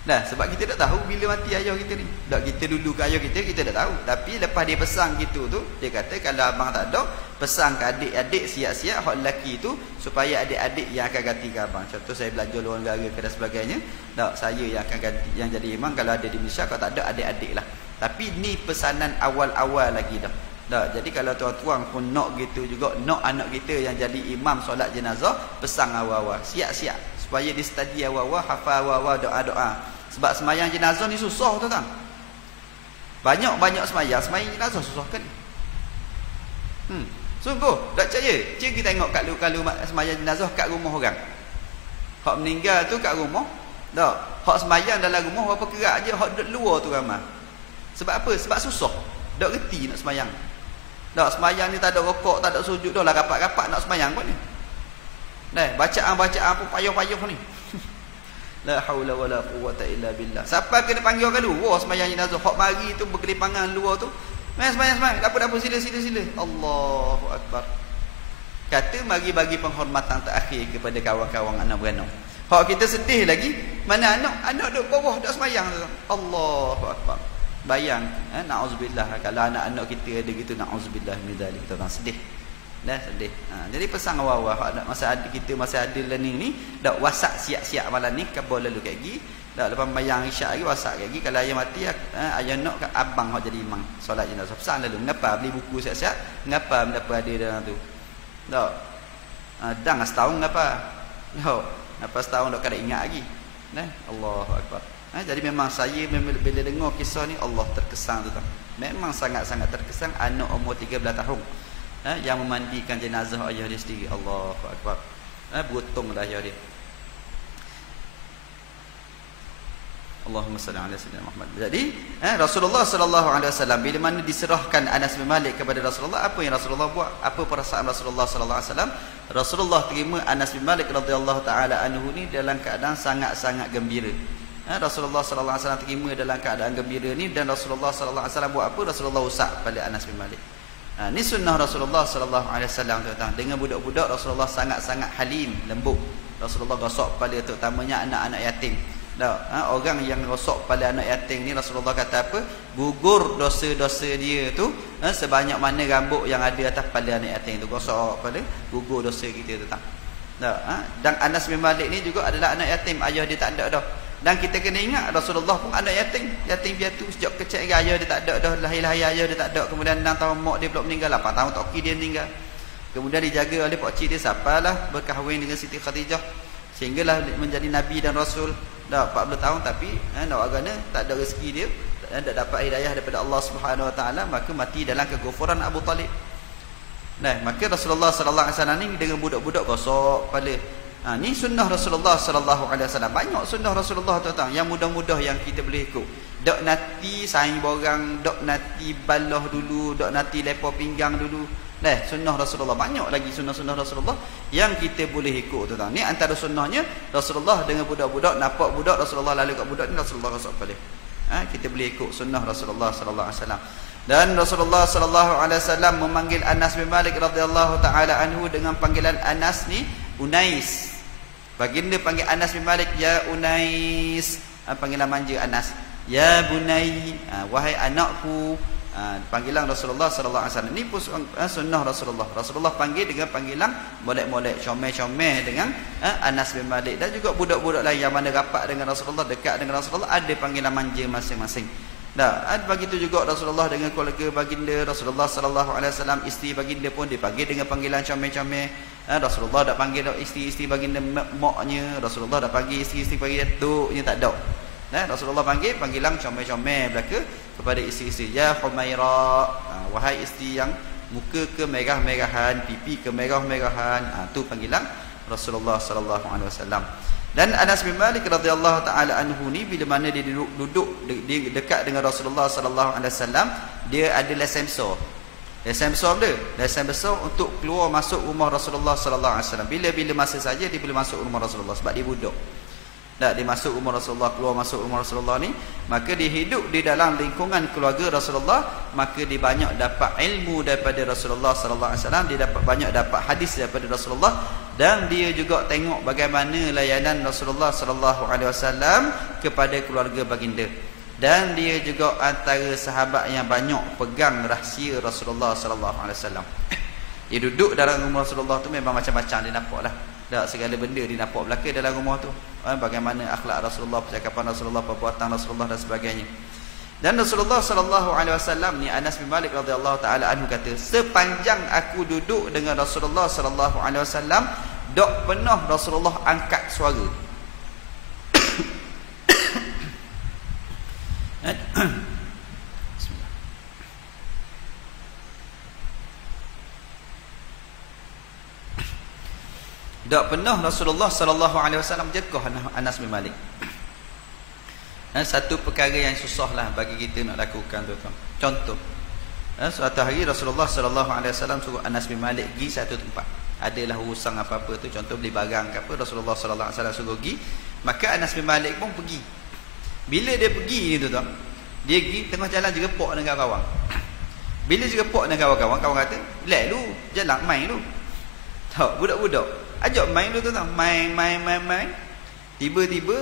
Nah, sebab kita tak tahu bila mati ayah kita ni. Tak kita dulu ke ayah kita tak tahu. Tapi lepas dia pesang gitu tu, dia kata kalau abang tak ada, pesang ke adik-adik siap-siap hak lelaki tu supaya adik-adik yang akan ganti ke abang. Contoh saya belajar luar negara ke dan sebagainya. Tak, saya yang akan ganti, yang jadi imam kalau ada di Malaysia, kalau tak ada adik-adik lah. Tapi ni pesanan awal-awal lagi dah. Tak, jadi kalau tuan-tuan pun nak gitu juga, nak anak kita yang jadi imam solat jenazah, pesang awal-awal. Siap-siap supaya dia study awal-awal, hafal awal-awal, doa-doa. Sebab semayang jenazah ni susah tuan-tuan. Banyak-banyak semayang jenazah susah kan? Sungguh, tak percaya. Cik kita tengok kalau semayang jenazah kat rumah orang. Hak meninggal tu kat rumah. Tak. Hak semayang dalam rumah berapa kerak je, hak duduk luar tu ramai. Sebab apa? Sebab susah. Tak reti nak semayang. Tak, semayang ni tak ada rokok, tak ada sujud dah lah, rapat-rapat nak semayang pun ni. Dah, bacaan-bacaan pun payah-payah ni. La haula wala quwwata illa billah. Siapa kena panggil kat luar sembahyang jenazah? Hak mari tu berkelipangan luar tu. Mai sembahyang. Apa sila. Allahu akbar. Kata mari bagi penghormatan terakhir kepada kawan-kawan anak beranak. Hak kita sedih lagi, mana anak duk bawah duk sembahyang tu. Allahu akbar. Bayang, naudzubillah kalau anak-anak kita ada gitu, naudzubillah min zalik, kita orang sedih. Dah sedih. Jadi pesan awal-awal masa ada kita masa ada learning ni, dak wasak siap-siap malam ni kabul lalu kat gi. Dak lepas bayang isyak lagi wasak kat gi, kalau ayah mati ayah nak kat abang hok jadi imam solat jenazah. Pesan lalu mengapa beli buku siap-siap, mengapa mendapat ada dalam tu. Dak. Dang setahun ngapa? Dak. Napa setahun dak kada ingat lagi. Nah, Allahu akbar. Jadi memang saya bila dengar kisah ni Allah terkesan tu. Memang sangat-sangat terkesan anak umur 13 tahun. Yang memandikan jenazah ayah dia sendiri. Allahu akbar. Beruntung dah ayah dia. Allahumma salli ala sayyidina Muhammad. Jadi Rasulullah sallallahu alaihi wasallam bila mana diserahkan Anas bin Malik kepada Rasulullah, apa yang Rasulullah buat? Apa perasaan Rasulullah sallallahu alaihi wasallam? Rasulullah terima Anas bin Malik radhiyallahu taala anhu ni dalam keadaan sangat-sangat gembira. Rasulullah sallallahu alaihi wasallam terima dalam keadaan gembira ni, dan Rasulullah sallallahu alaihi wasallam buat apa? Rasulullah usap pada Anas bin Malik. Ni sunnah Rasulullah sallallahu alaihi wasallam tuan-tuan. Dengan budak-budak Rasulullah sangat-sangat halim, lembut. Rasulullah gosok kepala terutamanya anak-anak yatim. Orang yang gosok kepala anak yatim ni Rasulullah kata apa? Gugur dosa-dosa dia tu sebanyak mana rambut yang ada atas kepala anak yatim tu. Gosok kepala, gugur dosa kita tuan-tuan. Dan Anas bin Malik ni juga adalah anak yatim, ayah dia tak ada dah. Dan kita kena ingat Rasulullah pun anak yatim piatu sejak kecil ayah dia tak ada dah, lahir-lahir ayah dia tak ada, kemudian 6 tahun mak dia belum meninggal, 8 tahun tok dia meninggal, kemudian dijaga oleh pak cik dia sapalah berkahwin dengan Siti Khadijah sehinggalah menjadi nabi dan rasul. Dah 40 tahun tapi nak agaknya tak ada rezeki dia, tak dapat hidayah daripada Allah Subhanahu Wa Taala, maka mati dalam kegufuran Abu Talib. Nah, maka Rasulullah sallallahu alaihi wasallam ni dengan budak-budak gosok kepala. Ni sunnah Rasulullah sallallahu alaihi wasallam. Banyak sunnah Rasulullah tuan-tuan yang mudah-mudah yang kita boleh ikut. Dak nanti saing borang, dak nanti balah dulu, dak nanti lepa pinggang dulu. Sunnah Rasulullah banyak lagi sunnah-sunnah Rasulullah yang kita boleh ikut tuan-tuan. Ni antara sunnahnya Rasulullah dengan budak-budak, nampak budak Rasulullah lalu kat budak ni Rasulullah gosok kepala. Kita boleh ikut sunnah Rasulullah sallallahu alaihi wasallam. Dan Rasulullah sallallahu alaihi wasallam memanggil Anas bin Malik radhiyallahu taala anhu dengan panggilan Anas ni Unais. Baginda panggil Anas bin Malik, ya Unais, panggilan manja Anas. Ya bunai, wahai anakku. Panggilan Rasulullah sallallahu alaihi wasallam ni pun sunnah Rasulullah. Rasulullah panggil dengan panggilan molek-molek, comel-comel dengan Anas bin Malik, dan juga budak-budak lain yang mana rapat dengan Rasulullah, dekat dengan Rasulullah, ada panggilan manja masing-masing. Begitu juga Rasulullah dengan keluarga baginda Rasulullah sallallahu alaihi wasallam, isteri baginda pun dipanggil dengan panggilan comel-comel. Rasulullah dak panggil isteri-isteri baginda maknya, Rasulullah dak panggil isteri-isteri baginda datuknya, tak ada. Rasulullah panggil panggilan comel-comel belaka kepada isteri-isteri. Ya Humaira, wahai isteri yang muka kemerah-merahan, pipi kemerah-merahan, tu panggilan Rasulullah sallallahu alaihi wasallam. Dan Anas bin Malik radhiyallahu taala anhu ni bila mana dia duduk dekat dengan Rasulullah sallallahu alaihi wasallam, dia ada lesen besar. Lesen besar dia, lesen besar untuk keluar masuk rumah Rasulullah sallallahu alaihi wasallam. Bila-bila masa saja dia boleh masuk rumah Rasulullah sebab dia budak. Tak, dia masuk rumah Rasulullah, keluar masuk rumah Rasulullah ni, maka dia hidup di dalam lingkungan keluarga Rasulullah, maka dia banyak dapat ilmu daripada Rasulullah sallallahu alaihi wasallam, dia banyak dapat hadis daripada Rasulullah, dan dia juga tengok bagaimana layanan Rasulullah sallallahu alaihi wasallam kepada keluarga baginda. Dan dia juga antara sahabat yang banyak pegang rahsia Rasulullah sallallahu alaihi wasallam. Dia duduk dalam rumah Rasulullah tu memang macam-macam dia nampaklah. Tak, segala benda dia nampak belaka dalam rumah tu. Bagaimana akhlak Rasulullah, percakapan Rasulullah, perbuatan Rasulullah dan sebagainya. Dan Rasulullah sallallahu alaihi wasallam ni, Anas bin Malik radhiyallahu taala anhu kata, sepanjang aku duduk dengan Rasulullah sallallahu alaihi wasallam, tak pernah Rasulullah angkat suara. Tak pernah Rasulullah sallallahu alaihi wasallam jekah Anas bin Malik. Satu perkara yang susahlah bagi kita nak lakukan tu. Contoh, suatu hari Rasulullah sallallahu alaihi wasallam suruh Anas bin Malik pergi satu tempat. Adalah urusan apa-apa tu, contoh beli barang ke apa, Rasulullah sallallahu alaihi wasallam suruh pergi, maka Anas bin Malik pun pergi. Bila dia pergi ni tu, dia pergi tengah jalan jerepok dengan kawan. Bila jerepok dengan kawan-kawan, kawan kata, "Lek lu, jalan main lu." Tak, budak-budak ajak main dulu tu, main. Tiba-tiba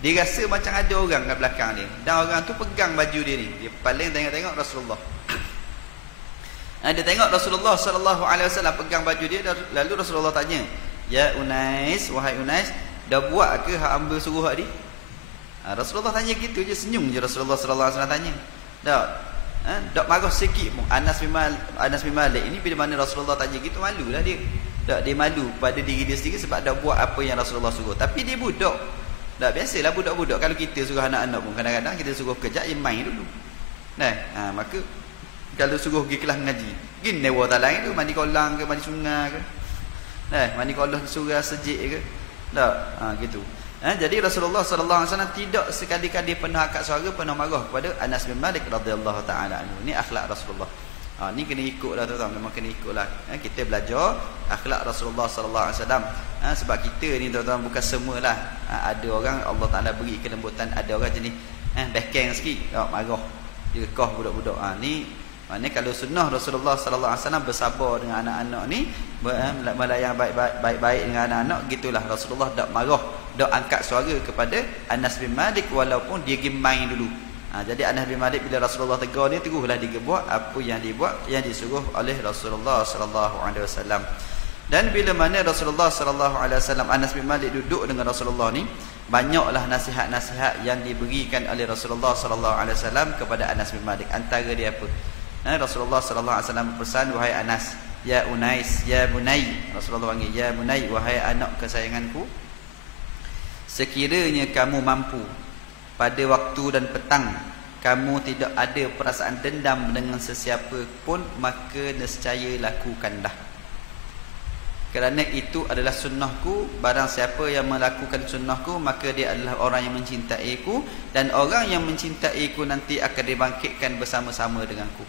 dia rasa macam ada orang kat belakang dia, dan orang tu pegang baju dia ni. Dia paling tengok Rasulullah. Dia tengok Rasulullah sallallahu alaihi wasallam pegang baju dia, lalu Rasulullah tanya, "Ya Unais, wahai Unais, dah buat ke hak hamba suruh tadi?" Rasulullah tanya gitu je, senyum je Rasulullah sallallahu alaihi wasallam tanya. Tak marah sikit pun. Anas bin Malik ini bila mana Rasulullah tanya gitu, malulah dia. Tak, dia malu pada diri dia sendiri sebab dah buat apa yang Rasulullah suruh. Tapi dia budak. Tak, biasalah budak-budak kalau kita suruh anak-anak pun kadang-kadang kita suruh kejap, dia main dulu. Maka kalau suruh pergi kelas mengaji, pergi newa talang tu, mandi kolam ke, mandi sungai ke. Mandi kolam surau sejik ke. Tak, gitu. Jadi Rasulullah sallallahu alaihi wasallam tidak sekali-kali pernah angkat suara, pernah marah kepada Anas bin Malik radhiyallahu taala anhu. Ini akhlak Rasulullah. Ni kena ikutlah tuan-tuan, memang kena ikutlah. Kita belajar akhlak Rasulullah sallallahu alaihi wasallam. Sebab kita ni tuan-tuan bukan semualah. Ada orang Allah Taala beri kelembutan, ada orang jenis bekeng sikit, marah. Dia kah budak-budak. Ni maknanya kalau sunnah Rasulullah sallallahu alaihi wasallam bersabar dengan anak-anak ni, melayan baik-baik dengan anak-anak, gitulah Rasulullah tak marah, tak angkat suara kepada Anas bin Malik walaupun dia pergi main dulu. Jadi Anas bin Malik bila Rasulullah tegur ni, teruslah dia buat apa yang dibuat, yang disuruh oleh Rasulullah sallallahu alaihi wasallam. Dan bila mana Rasulullah sallallahu alaihi wasallam, Anas bin Malik duduk dengan Rasulullah ni, banyaklah nasihat-nasihat yang diberikan oleh Rasulullah sallallahu alaihi wasallam kepada Anas bin Malik. Antara dia apa? Rasulullah sallallahu alaihi wasallam berpesan, "Wahai Anas, ya Unais, ya Bunai." Rasulullah panggil, "Ya Bunai, wahai anak kesayanganku, sekiranya kamu mampu pada waktu dan petang kamu tidak ada perasaan dendam dengan sesiapa pun, maka nescaya lakukanlah. Kerana itu adalah sunnahku. Barang siapa yang melakukan sunnahku, maka dia adalah orang yang mencintaiku, dan orang yang mencintaiku nanti akan dibangkitkan bersama-sama denganku."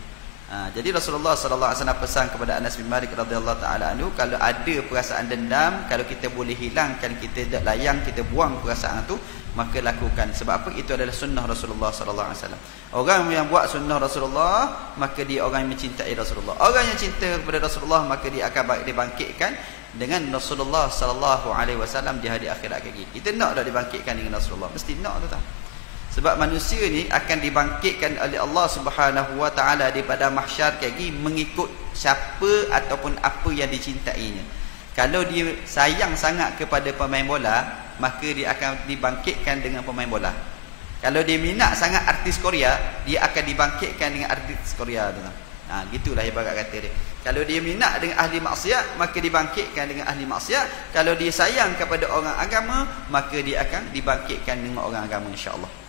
Jadi Rasulullah sallallahu alaihi wasallam pesan kepada Anas bin Malik radhiyallahu taala anhu, kalau ada perasaan dendam, kalau kita boleh hilangkan, kita tak layang, kita buang perasaan itu, maka lakukan. Sebab apa? Itu adalah sunnah Rasulullah sallallahu alaihi wasallam. Orang yang buat sunnah Rasulullah, maka dia orang yang mencintai Rasulullah. Orang yang cinta kepada Rasulullah, maka dia akan dibangkitkan dengan Rasulullah sallallahu alaihi wasallam di hari akhirat lagi. Kita nak tak dibangkitkan dengan Rasulullah? Mesti nak tu tak? Sebab manusia ni akan dibangkitkan oleh Allah Subhanahu wa taala di pada mahsyar lagi mengikut siapa ataupun apa yang dicintainya. Kalau dia sayang sangat kepada pemain bola, maka dia akan dibangkitkan dengan pemain bola. Kalau dia minat sangat artis Korea, dia akan dibangkitkan dengan artis Korea tu. Gitulah ibarat kata dia. Kalau dia minat dengan ahli maksiat, maka dibangkitkan dengan ahli maksiat. Kalau dia sayang kepada orang agama, maka dia akan dibangkitkan dengan orang agama, insya-Allah.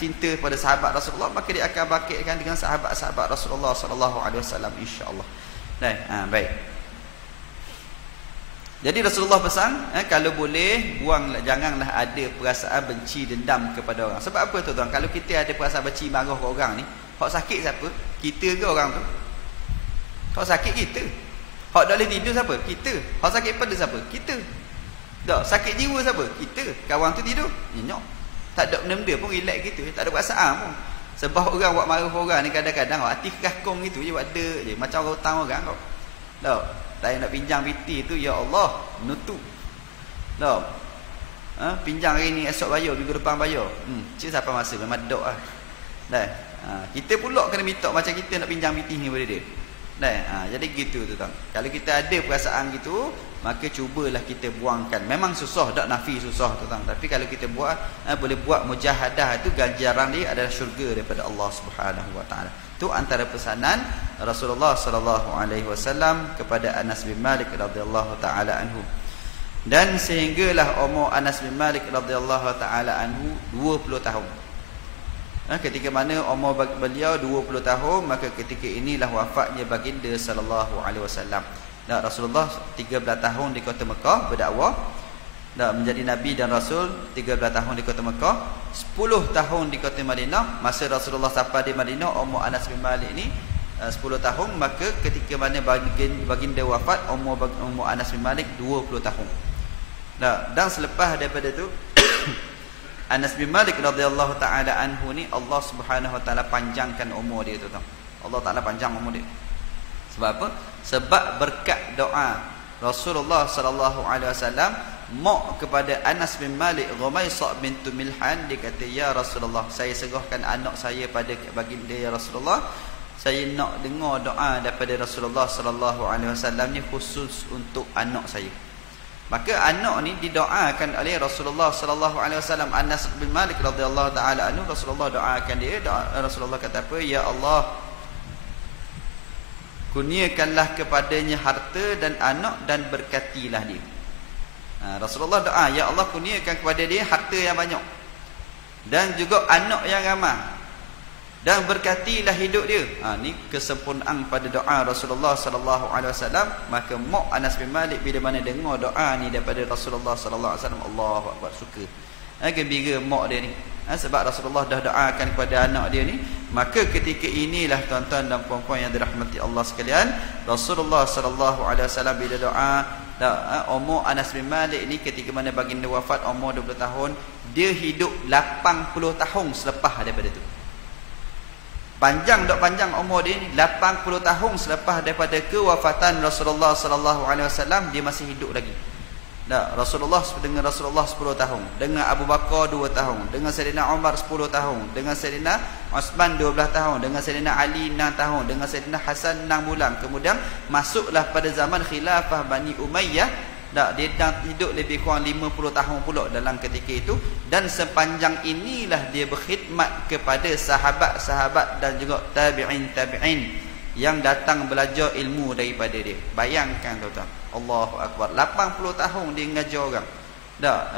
Cinta pada sahabat Rasulullah, maka dia akan bangkitkan dengan sahabat-sahabat Rasulullah sallallahu alaihi wasallam, insya-Allah. Baik. Jadi Rasulullah pesan, kalau boleh janganlah ada perasaan benci dendam kepada orang. Sebab apa tuan-tuan? Kalau kita ada perasaan benci marah ke orang ni, hak sakit siapa? Kita ke orang tu? Hak sakit kita. Hak tak boleh tidur siapa? Kita. Hak sakit pada siapa? Kita. Tak, sakit jiwa siapa? Kita. Kawan tu tidur, nyenyok. Tak ada benda-benda pun relax gitu, tak ada perasaan pun. Sebab orang buat marah orang ni kadang-kadang hati kakong gitu je, buat ada je macam orang hutang orang kau. Tak. Saya nak pinjam piti tu, ya Allah, menutup. Tak. Pinjam hari ni, esok bayar, minggu depan bayar. Cik siapa masa memang dok ah. Dah. Kita pula kena minta macam kita nak pinjam piti ni pada dia. Dah. Jadi gitu tu tuan. Kalau kita ada perasaan gitu, maka cubalah kita buangkan. Memang susah, tak nafi susah tu tuan. Tapi kalau kita buat, boleh buat mujahadah, itu ganjaran dia adalah syurga daripada Allah Subhanahu wa taala. Itu antara pesanan Rasulullah sallallahu alaihi wasallam kepada Anas bin Malik radhiyallahu taala anhu. Dan sehinggalah umur Anas bin Malik radhiyallahu taala anhu 20 tahun. Ketika mana umur beliau 20 tahun, maka ketika inilah wafatnya baginda sallallahu alaihi wasallam. Dan Rasulullah 13 tahun di kota Mekah berdakwah, dan menjadi nabi dan rasul 13 tahun di kota Mekah, 10 tahun di kota Madinah. Masa Rasulullah sampai di Madinah, umur Anas bin Malik ni 10 tahun, maka ketika mana baginda wafat, umur Anas bin Malik 20 tahun. Dan selepas daripada tu Anas bin Malik radhiyallahu taala anhu ni, Allah Subhanahu wa taala panjangkan umur dia tu tuan. Allah Taala panjang umur dia. Sebab apa? Sebab berkat doa Rasulullah sallallahu alaihi wasallam mak kepada Anas bin Malik, Ghumaisah bintu Milhan, dia kata, ya Rasulullah, saya serahkan anak saya pada baginda ya Rasulullah. Saya nak dengar doa daripada Rasulullah sallallahu alaihi wasallam ni khusus untuk anak saya. Maka anak ni didoakan oleh Rasulullah sallallahu alaihi wasallam. Anas bin Malik radhiyallahu taala anhu, Rasulullah doakan dia. Rasulullah kata apa? Ya Allah, kurniakanlah kepadanya harta dan anak dan berkatilah dia. Rasulullah doa, ya Allah, kurniakan kepada dia harta yang banyak dan juga anak yang ramai, dan berkatilah hidup dia. Ni kesempurnaan pada doa Rasulullah sallallahu alaihi wasallam. Maka mak Anas bin Malik bila mana dengar doa ni daripada Rasulullah sallallahu alaihi wasallam, Allahu akbar, suka. Gembira mak dia ni. Sebab Rasulullah dah doakan kepada anak dia ni. Maka ketika inilah tuan-tuan dan puan-puan yang dirahmati Allah sekalian, Rasulullah sallallahu alaihi wasallam bila doa, umur Anas bin Malik ni ketika mana baginda wafat umur 20 tahun, dia hidup 80 tahun selepas daripada tu. Panjang tak panjang umur dia ni, 80 tahun selepas daripada kewafatan Rasulullah sallallahu alaihi wasallam, dia masih hidup lagi. Rasulullah 10 tahun, dengan Abu Bakar 2 tahun, dengan Sayyidina Umar 10 tahun, dengan Sayyidina Osman 12 tahun, dengan Sayyidina Ali 6 tahun, dengan Sayyidina Hasan 6 bulan. Kemudian masuklah pada zaman khilafah Bani Umayyah, dia dah hidup lebih kurang 50 tahun pula dalam ketika itu. Dan sepanjang inilah dia berkhidmat kepada sahabat-sahabat dan juga tabi'in yang datang belajar ilmu daripada dia. Bayangkan tuan-tuan, Allahu akbar, 80 tahun dia mengajar orang.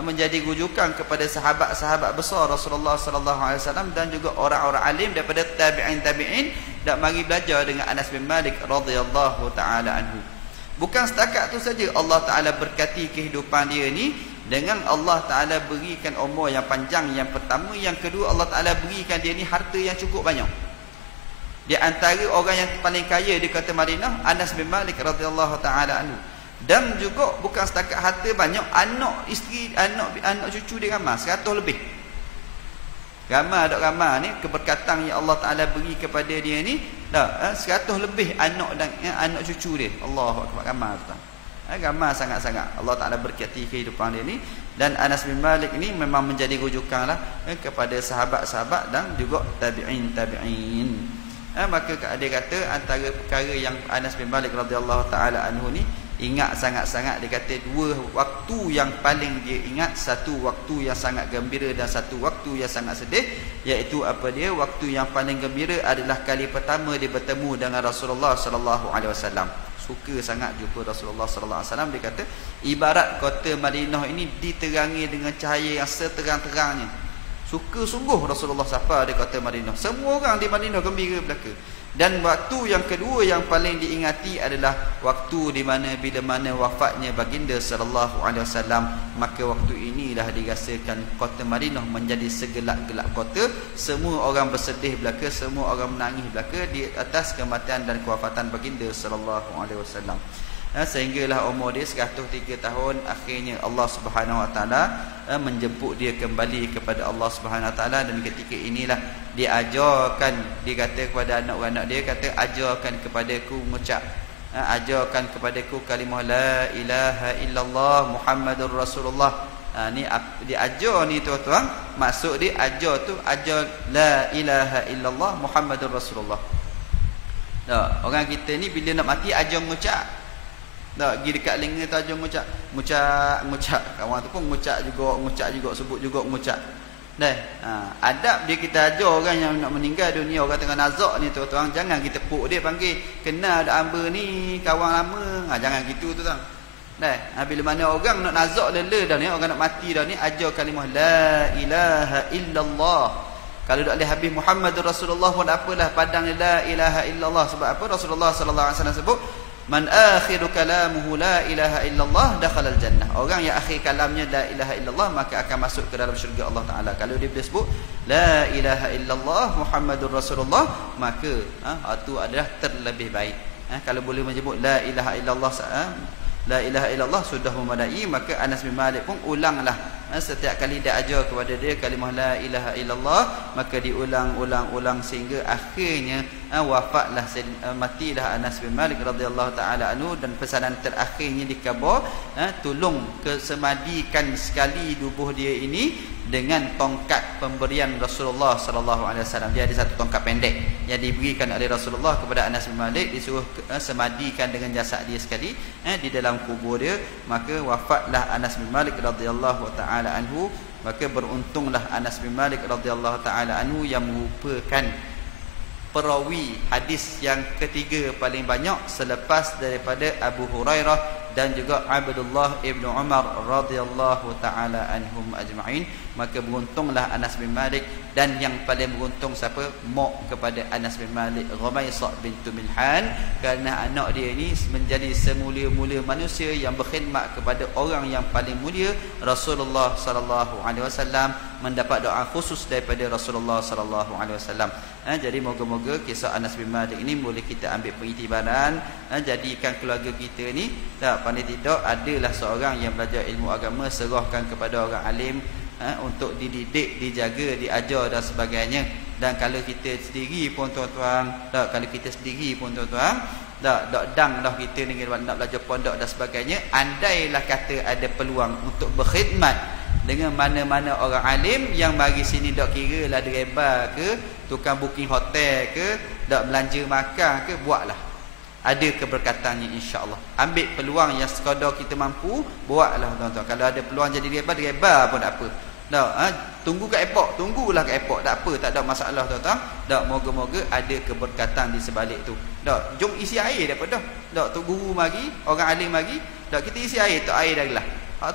Menjadi rujukan kepada sahabat-sahabat besar Rasulullah sallallahu alaihi wasallam dan juga orang-orang alim daripada tabi'in dan mari belajar dengan Anas bin Malik radhiyallahu taala anhu. Bukan setakat tu saja, Allah Taala berkati kehidupan dia ni dengan Allah Taala berikan umur yang panjang, yang pertama. Yang kedua, Allah Taala berikan dia ni harta yang cukup banyak. Di antara orang yang paling kaya di kota Madinah, Anas bin Malik radhiyallahu taala anhu. Dan juga bukan setakat harta banyak, anak isteri, anak cucu dia ramai, 100 lebih. Ramai tak ramai ni keberkatan yang Allah Taala beri kepada dia ni, 100 lebih anak dan anak cucu dia. Allahu akbar, ramai tuan. Ramai sangat-sangat. Allah Taala berkati kehidupan dia ni. Dan Anas bin Malik ni memang menjadi rujukanlah kepada sahabat-sahabat dan juga tabi'in. Maka dia kata antara perkara yang Anas bin Malik radhiyallahu taala anhu ni ingat sangat-sangat, dia kata 2 waktu yang paling dia ingat, satu waktu yang sangat gembira dan satu waktu yang sangat sedih. Iaitu apa dia? Waktu yang paling gembira adalah kali pertama dia bertemu dengan Rasulullah sallallahu alaihi wasallam. Suka sangat jumpa Rasulullah sallallahu alaihi wasallam. Dia kata ibarat kota Madinah ini diterangi dengan cahaya yang seterang-terangnya. Suka sungguh Rasulullah safar di kota Madinah. Semua orang di Madinah gembira belaka. Dan waktu yang kedua yang paling diingati adalah waktu di mana bila mana wafatnya baginda sallallahu alaihi wasallam, maka waktu inilah dirasakan kota Madinah menjadi segelap-gelap kota. Semua orang bersedih belaka, semua orang menangis belaka di atas kematian dan kewafatan baginda sallallahu alaihi wasallam. Sehinggalah umur dia 103 tahun, akhirnya Allah Subhanahu Wa Taala menjemput dia kembali kepada Allah Subhanahu Wa Taala. Dan ketika inilah dia ajarkan, dia kata kepada anak-anak dia, kata ajarkan kepadaku mengucap, ajarkan kepadaku kalimah la ilaha illallah Muhammadur Rasulullah. Ni dia ajar ni tuan-tuan, maksud dia ajar tu ajar la ilaha illallah Muhammadur Rasulullah. Orang kita ni bila nak mati ajar mengucap. Tak, pergi dekat linga tu aja ngucap. Kawan tu pun ngucap juga, sebut juga ngucap. Dah. Adab dia kita ajar orang yang nak meninggal dunia, orang tengah nazak ni tuan-tuan, jangan kita puk dia panggil, kenal dak hamba ni, kawan lama. Jangan gitu tu tuan. Dah. Bila mana orang nak nazak lela dah ni, orang nak mati dah ni, ajar kalimah la ilaha illallah. Kalau tak boleh habis Muhammadur Rasulullah pun tak apalah, padang la ilaha illallah. Sebab apa? Rasulullah sallallahu alaihi wasallam sebut, man akhiru kalamuhu la ilaha illallah dakhala al-jannah. Orang yang akhir kalamnya la ilaha illallah maka akan masuk ke dalam syurga Allah Taala. Kalau dia sebut la ilaha illallah Muhammadur Rasulullah, maka itu adalah terlebih baik. Kalau boleh menyebut la ilaha illallah, la ilaha illallah sudah memadai, maka Anas bin Malik pun ulanglah. Setiap kali dia ajar kepada dia kalimah la ilaha illallah, maka diulang-ulang sehingga akhirnya wafatlah, matilah Anas bin Malik radhiyallahu taala anhu. Dan pesanan terakhirnya di khabar, tolong kesemadikan sekali tubuh dia ini dengan tongkat pemberian Rasulullah sallallahu alaihi wasallam. Dia ada satu tongkat pendek yang diberikan oleh Rasulullah kepada Anas bin Malik, disuruh semadikan dengan jasad dia sekali di dalam kubur dia. Maka wafatlah Anas bin Malik radhiyallahu taala anhu. Maka beruntunglah Anas bin Malik radhiyallahu taala anhu yang merupakan perawi hadis yang ketiga paling banyak selepas daripada Abu Hurairah dan juga Abdullah ibn Umar radhiyallahu taala anhum ajma'in. Maka beruntunglah Anas bin Malik, dan yang paling beruntung siapa? Mak kepada Anas bin Malik, Ghumaisah bintu Milhan, kerana anak dia ini menjadi semulia-mulia manusia yang berkhidmat kepada orang yang paling mulia Rasulullah sallallahu alaihi wasallam, mendapat doa khusus daripada Rasulullah sallallahu alaihi wasallam. Jadi moga-moga kisah Anas bin Malik ini boleh kita ambil periktibaran, jadikan keluarga kita ni pandai tidak adalah seorang yang belajar ilmu agama, serahkan kepada orang alim untuk dididik, dijaga, diajar dan sebagainya. Dan kalau kita sendiri pun tuan-tuan, tak dang dah kita ni nak belajar pondok dan sebagainya, andailah kata ada peluang untuk berkhidmat dengan mana-mana orang alim yang mari sini, tak kira lah driver ke, tukang booking hotel ke, tak belanja makan ke, buatlah. Ada keberkatannya insya-Allah. Ambil peluang yang sekadar kita mampu, buatlah tuan-tuan. Kalau ada peluang jadi driver pun tak apa. Tunggu kat airport, tunggulah kat airport, tak apa, tak ada masalah tuan-tuan. Moga-moga ada keberkatan di sebalik tu. Jom isi air daripada dah. Guru mari, orang alim mari, kita isi air, tak air dah lah.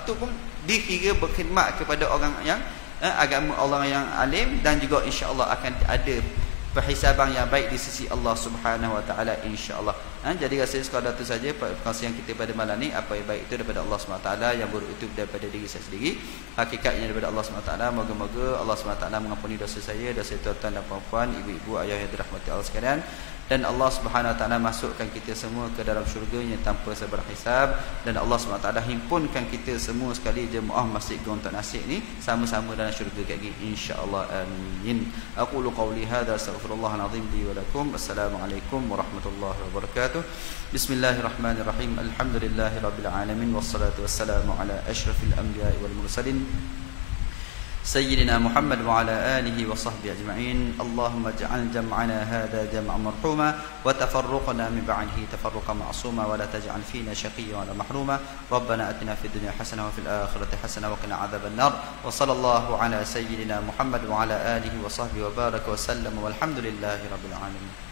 Tu pun dikira berkhidmat kepada orang yang agama Allah yang alim, dan juga insya-Allah akan ada perhisaban yang baik di sisi Allah Subhanahu Wa Taala insya-Allah. Jadi rasanya sekadar itu saja perkongsian kita pada malam ni. Apa yang baik itu daripada Allah Subhanahu Wa Taala, yang buruk itu daripada diri saya sendiri. Hakikatnya daripada Allah Subhanahu Wa Taala. Moga-moga Allah Subhanahu Wa Taala mengampuni dosa saya, dosa tuan-tuan dan puan-puan, ibu-ibu, ayah yang dirahmati Allah sekalian. Dan Allah Subhanahu Wa Taala masukkan kita semua ke dalam syurga-Nya tanpa seberhisab. Dan Allah Subhanahu Wa Taala himpunkan kita semua sekali jemaah Masjid Gontok Nasik ni sama-sama dalam syurga kat gini insya-Allah. Amin. Aqulu qawli hadza astaghfirullahal azim li wa lakum. Assalamualaikum warahmatullahi wabarakatuh. Bismillahirrahmanirrahim. Alhamdulillahirabbil alamin wassalatu wassalamu ala asyrafil anbiya'i wal mursalin سيدنا محمد وعلى آله وصحبه أجمعين. اللهم اجعل جمعنا هذا جمعا مرحوما وتفرقنا من بعده تفرقا معصوما ولا تجعل فينا شقيا ولا محروما. ربنا أتنا في الدنيا حسنة وفي الآخرة حسنة وقنا عذاب النار. وصلى الله على سيدنا محمد وعلى آله وصحبه وبارك وسلم والحمد لله رب العالمين.